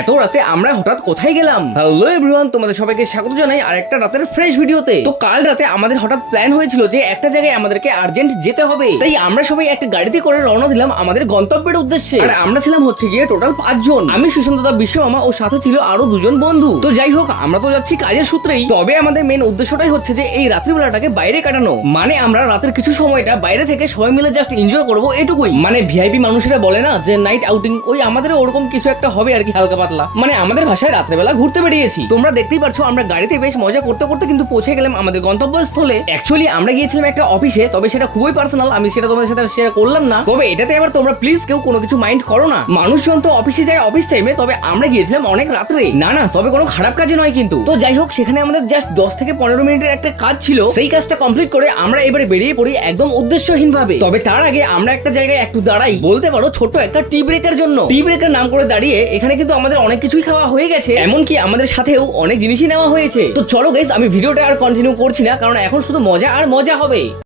এত রাতে আমরা হঠাৎ কোথায় গেলাম? হ্যালো এভরিওয়ান, তোমাদের সবাইকে স্বাগত জানাই আরেকটা রাতের ফ্রেশ ভিডিওতে। তো কাল রাতে আমাদের হঠাৎ প্ল্যান হয়েছিল যে একটা জায়গায় আমাদেরকে আর্জেন্ট যেতে হবে, তাই আমরা সবাই একটা গাড়িতে করে রওনা দিলাম আমাদের গন্তব্যের উদ্দেশ্যে। আর আমরা ছিলাম হচ্ছে গিয়ে টোটাল 5 জন। আমি সুশান্ত দা, বিশ্বমামা ও সাথে ছিল আরো 2 জন বন্ধু। তো যাই হোক, আমরা তো যাচ্ছি কাজের সূত্রেই, তবে আমাদের মেন উদ্দেশ্যটাই হচ্ছে যে এই রাত্রিবেলাটাকে বাইরে কাটানো। মানে আমরা রাতের কিছু সময়টা বাইরে থেকে সবাই মিলে জাস্ট এনজয় করবো, এটুকুই। মানে ভিআইপি মানুষেরা বলে না যে নাইট আউটিং, ওই আমাদের ওরকম কিছু একটা হবে আর কি, হালকা পাতলা। মানে আমাদের ভাষায় রাত্রেবেলা ঘুরতে বেরিয়েছি। তোমরা দেখতেই পারছো আমরা গাড়িতে বেশ মজা করতে করতে কিন্তু পৌঁছে গেলাম আমাদের গন্তব্যস্থলে। অ্যাকচুয়ালি আমরা গিয়েছিলাম একটা অফিসে, তবে সেটা খুবই পার্সোনাল, আমি সেটা তোমাদের সাথে শেয়ার করলাম না। তবে এটাতে আবার তোমরা প্লিজ কেউ কোনো কিছু মাইন্ড করো না। মানুষজন তো অফিসে যায় অফিস টাইমে, তবে আমরা গিয়েছিলাম অনেক রাত্রে। না না, তবে কোনো খারাপ কাজে নয় কিন্তু। তো যাই হোক, সেখানে আমাদের জাস্ট 10 থেকে 15 মিনিটের একটা কাজ ছিল। সেই কাজটা কমপ্লিট করে আমরা এবারে বেরিয়ে পড়ি একদম উদ্দেশ্যহীন ভাবে। তবে তার আগে আমরা একটা জায়গায় একটু দাঁড়াই, বলতে পারো ছোট একটা টি ব্রেকের জন্য। টি ব্রেকের নাম করে দাঁড়িয়ে এখানে কিন্তু আমাদের অনেক কিছুই খাওয়া হয়ে গেছে, এমনকি আমাদের সাথেও অনেক জিনিসই নেওয়া হয়েছে। তো চলো গাইস, আমি ভিডিওটা আর কন্টিনিউ করছি না, কারণ এখন শুধু মজা আর মজা হবে।